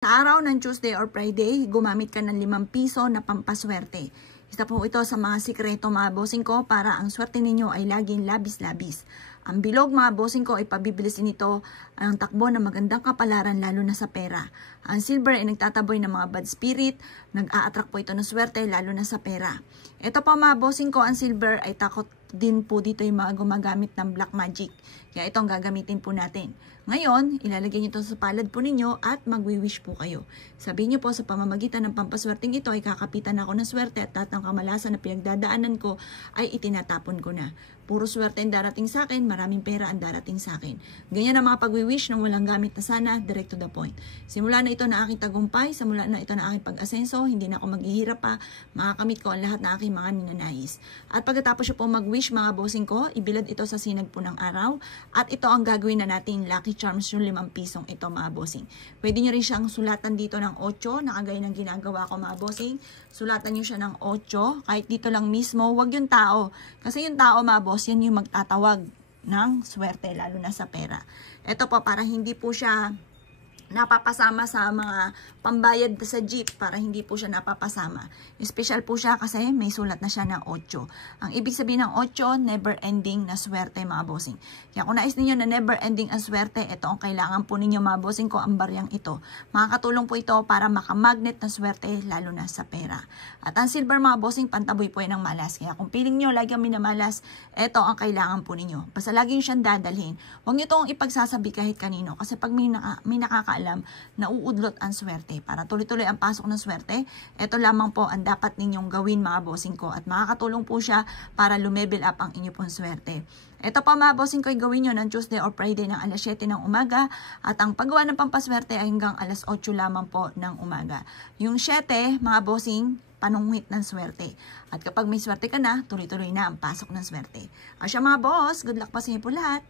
Sa araw ng Tuesday or Friday, gumamit ka ng 5 piso na pampaswerte. Isa po ito sa mga sikreto mga bossing ko para ang swerte ninyo ay laging labis-labis. Ang bilog mga bossing ko ay pabibilisin ito ang takbo ng magandang kapalaran lalo na sa pera. Ang silver ay nagtataboy ng mga bad spirit, nag-a-attract po ito ng swerte lalo na sa pera. Ito po mga bossing ko, ang silver ay takot din po dito yung mga gumagamit ng black magic. Kaya ito ang gagamitin po natin. Ngayon, ilalagay nyo ito sa palad po ninyo at magwi-wish po kayo. Sabihin nyo po sa pamamagitan ng pampaswerteng ito ay kakapitan ako ng swerte at lahat ng kamalasan na pinagdadaanan ko ay itinatapon ko na. Puro swerte ang darating sa akin, maraming pera ang darating sa akin. Ganyan ang mga pagwi-wish ng walang gamit na sana, direct to the point. Simula na ito na aking tagumpay, simula na ito na aking pag-asenso, hindi na ako maghihirap pa, makakamit ko ang lahat na aking mga ninanais. At pagkatapos nyo po mag-wish mga bossing ko, ibilad ito sa sinag po ng araw at ito ang gagawin na nating lucky charms yung 5 pisong ito mga bossing. Pwede nyo rin siyang sulatan dito ng 8, nakagaya ng ginagawa ko mga bossing. Sulatan nyo siya ng 8, kahit dito lang mismo, wag yung tao. Kasi yung tao mga boss, yan yung magtatawag ng swerte, lalo na sa pera. Ito po, para hindi po siya napapasama sa mga pambayad sa jeep, para hindi po siya napapasama. Special po siya kasi may sulat na siya ng 8. Ang ibig sabihin ng 8, never ending na swerte mga bossing. Kaya kung nais ninyo na never ending ang swerte, ito ang kailangan po ninyo mga bossing ko, ang baryang ito. Makakatulong po ito para makamagnet na swerte lalo na sa pera. At ang silver mga bossing, pantaboy po yan ng malas. Kaya kung piling nyo lagi ang minamalas, ito ang kailangan po ninyo. Basta lagi nyo siyang dadalhin. Huwag nyo itong ipagsasabi kahit kanino. Kasi pag may nakakaalam, nauudlot ang swerte. Para tuloy-tuloy ang pasok ng swerte, ito lamang po ang dapat ninyong gawin mga bossing ko. At makakatulong po siya para lumevel up ang inyo pong swerte. Ito pa mga bossing ko ay gawin nyo ng Tuesday or Friday ng alas 7 ng umaga. At ang paggawa ng pampaswerte ay hanggang alas 8 lamang po ng umaga. Yung 7 mga bossing, panungwit ng swerte. At kapag may swerte ka na, tuloy-tuloy na ang pasok ng swerte. Asya mga boss, good luck pa sa inyo po lahat.